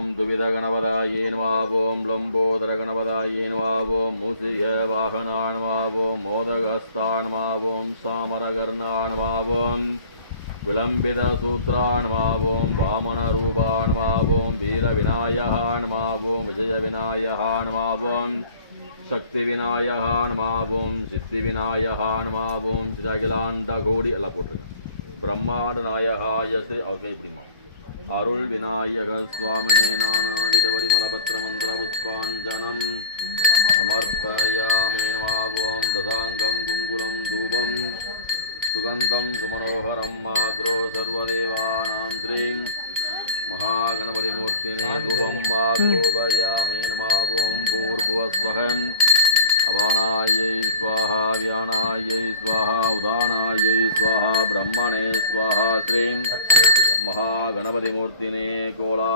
ஓம் துவித கணபதாயே நமः ஓம் லம்போதர கணபதாயே நமः ஓம் மூசிக வாகனாய நமः ஓம் மோதகஸ்தாய நமः ஓம் சாமரகர்ணாய நமः ஓம் விளம்பித சூத்ராய நமः ஓம் வாமன ரூபாய நமः ஓம் வீர விநாயகாய நமः ஓம் விஜய விநாயகாய நமः ஓம் சக்தி விநாயகாய நமः ஓம் சித்தி விநாயகாய நமः ஓம் சிதகிலாண்ட கோடி எல்லாம் போட்டு பிரம்மாண்ட நாயகாய ஸ்ரீ அவைப்பிமா அருள் விநாயக சுவாமினே நானாவித பரிமளபத்ர மந்திர புஷ்பாஞ்சனம் சமர்ப்பயாமி நமः ஓம் ததாங்கம் குங்குலம் தூபம் சுகந்தம் சுமனோகரம் மாத்ரோ சர்வதேவானாம் ஸ்ரீம் மகாகணபதி மூர்த்தினே தூபம் மாத்ரோபயாமி நமः ஓம் பூர்புவஸ்வஹம் அவானாயை ஸ்வாஹா வியானாயை ஸ்வாஹா உதானாயை ஸ்வாஹா பிரம்மணே ஸ்வாஹா ஸ்ரீம் महागणपति मूर्तिने कोला